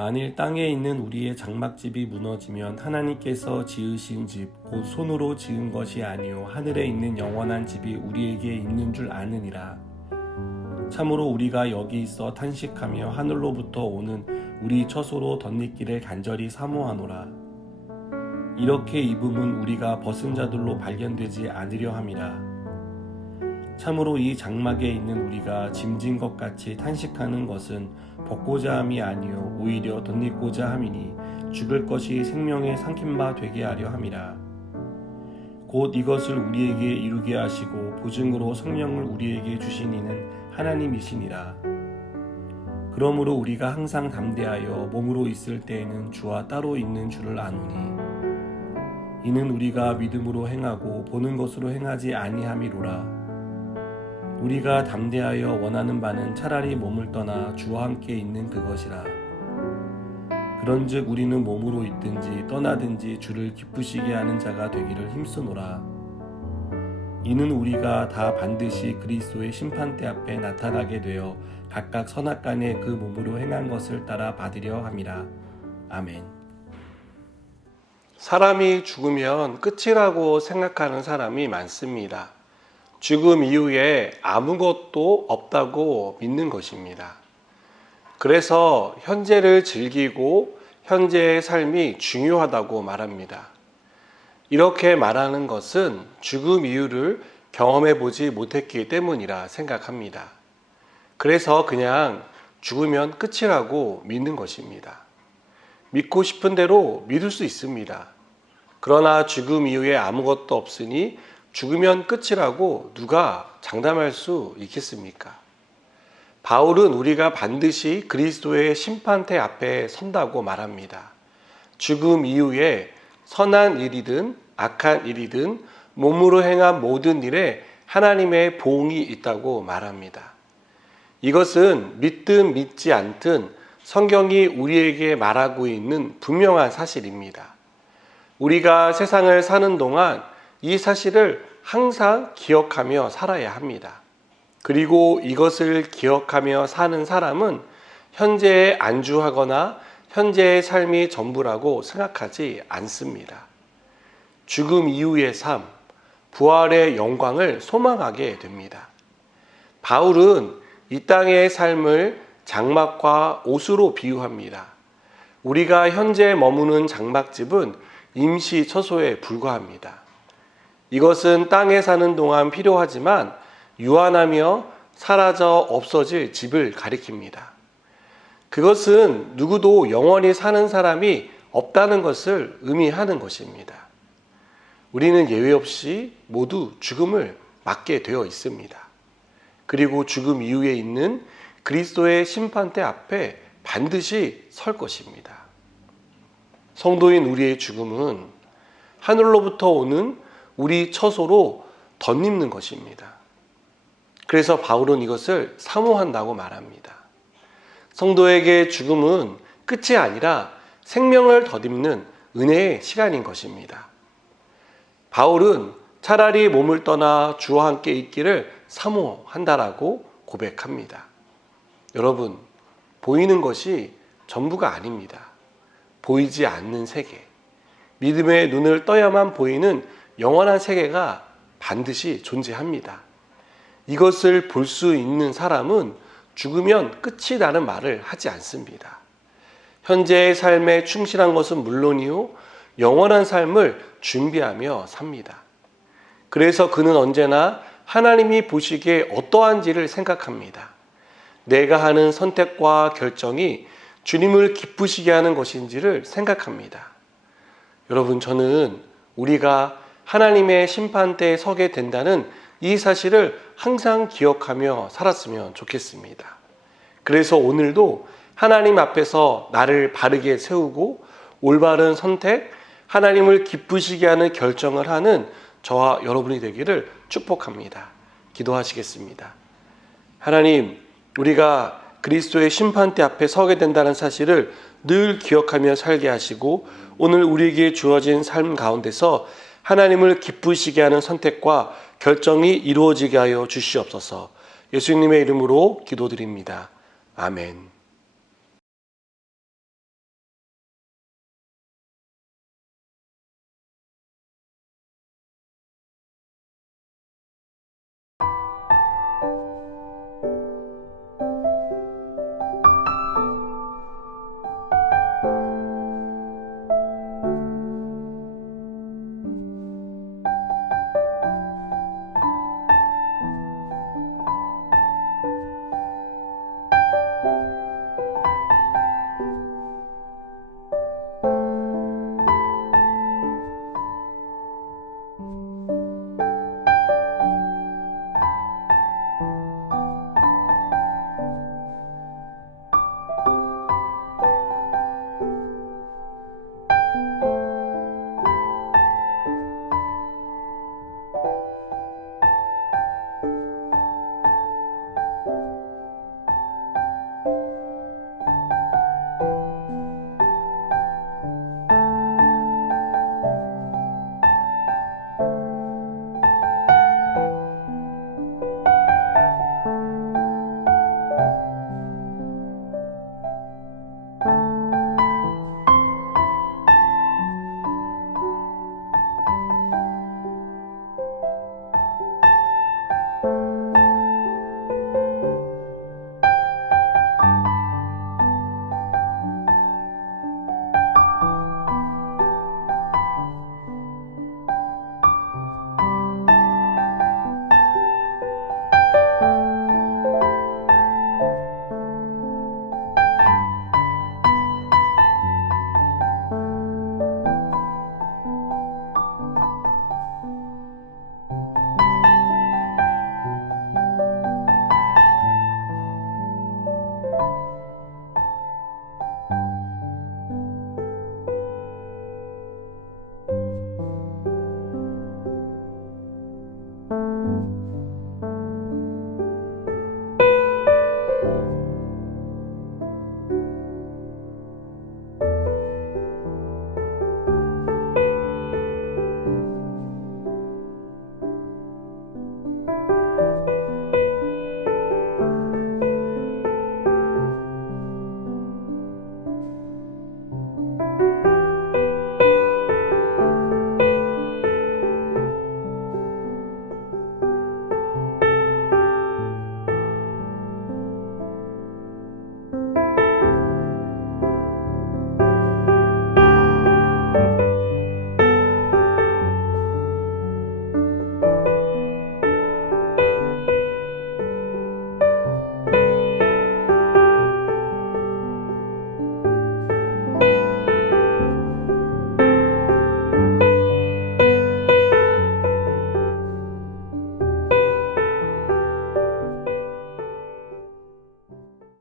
만일 땅에 있는 우리의 장막집이 무너지면 하나님께서 지으신 집 곧 손으로 지은 것이 아니요 하늘에 있는 영원한 집이 우리에게 있는 줄 아느니라. 참으로 우리가 여기 있어 탄식하며 하늘로부터 오는 우리 처소로 덧입기를 간절히 사모하노라. 이렇게 입음은 우리가 벗은 자들로 발견되지 않으려 함이라. 참으로 이 장막에 있는 우리가 짐진 것 같이 탄식하는 것은 벗고자 함이 아니요 오히려 덧입고자 함이니 죽을 것이 생명의 삼킨 바 되게 하려 함이라. 곧 이것을 우리에게 이루게 하시고 보증으로 성령을 우리에게 주신 이는 하나님이시니라. 그러므로 우리가 항상 담대하여 몸으로 있을 때에는 주와 따로 있는 줄을 아노니 이는 우리가 믿음으로 행하고 보는 것으로 행하지 아니함이로라. 우리가 담대하여 원하는 바는 차라리 몸을 떠나 주와 함께 있는 그것이라. 그런즉 우리는 몸으로 있든지 떠나든지 주를 기쁘시게 하는 자가 되기를 힘쓰노라. 이는 우리가 다 반드시 그리스도의 심판대 앞에 나타나게 되어 각각 선악간에 그 몸으로 행한 것을 따라 받으려 함이라. 아멘. 사람이 죽으면 끝이라고 생각하는 사람이 많습니다. 죽음 이후에 아무것도 없다고 믿는 것입니다. 그래서 현재를 즐기고 현재의 삶이 중요하다고 말합니다. 이렇게 말하는 것은 죽음 이후를 경험해 보지 못했기 때문이라 생각합니다. 그래서 그냥 죽으면 끝이라고 믿는 것입니다. 믿고 싶은 대로 믿을 수 있습니다. 그러나 죽음 이후에 아무것도 없으니 죽으면 끝이라고 누가 장담할 수 있겠습니까? 바울은 우리가 반드시 그리스도의 심판대 앞에 선다고 말합니다. 죽음 이후에 선한 일이든 악한 일이든 몸으로 행한 모든 일에 하나님의 보응이 있다고 말합니다. 이것은 믿든 믿지 않든 성경이 우리에게 말하고 있는 분명한 사실입니다. 우리가 세상을 사는 동안 이 사실을 항상 기억하며 살아야 합니다. 그리고 이것을 기억하며 사는 사람은 현재에 안주하거나 현재의 삶이 전부라고 생각하지 않습니다. 죽음 이후의 삶, 부활의 영광을 소망하게 됩니다. 바울은 이 땅의 삶을 장막과 옷으로 비유합니다. 우리가 현재 머무는 장막집은 임시 처소에 불과합니다. 이것은 땅에 사는 동안 필요하지만 유한하며 사라져 없어질 집을 가리킵니다. 그것은 누구도 영원히 사는 사람이 없다는 것을 의미하는 것입니다. 우리는 예외 없이 모두 죽음을 맞게 되어 있습니다. 그리고 죽음 이후에 있는 그리스도의 심판대 앞에 반드시 설 것입니다. 성도인 우리의 죽음은 하늘로부터 오는 우리 처소로 덧입는 것입니다. 그래서 바울은 이것을 사모한다고 말합니다. 성도에게 죽음은 끝이 아니라 생명을 덧입는 은혜의 시간인 것입니다. 바울은 차라리 몸을 떠나 주와 함께 있기를 사모한다라고 고백합니다. 여러분, 보이는 것이 전부가 아닙니다. 보이지 않는 세계, 믿음의 눈을 떠야만 보이는 영원한 세계가 반드시 존재합니다. 이것을 볼 수 있는 사람은 죽으면 끝이라는 말을 하지 않습니다. 현재의 삶에 충실한 것은 물론이요, 영원한 삶을 준비하며 삽니다. 그래서 그는 언제나 하나님이 보시기에 어떠한지를 생각합니다. 내가 하는 선택과 결정이 주님을 기쁘시게 하는 것인지를 생각합니다. 여러분, 저는 우리가 하나님의 심판대에 서게 된다는 이 사실을 항상 기억하며 살았으면 좋겠습니다. 그래서 오늘도 하나님 앞에서 나를 바르게 세우고 올바른 선택, 하나님을 기쁘시게 하는 결정을 하는 저와 여러분이 되기를 축복합니다. 기도하시겠습니다. 하나님, 우리가 그리스도의 심판대 앞에 서게 된다는 사실을 늘 기억하며 살게 하시고 오늘 우리에게 주어진 삶 가운데서 하나님을 기쁘시게 하는 선택과 결정이 이루어지게 하여 주시옵소서. 예수님의 이름으로 기도드립니다. 아멘.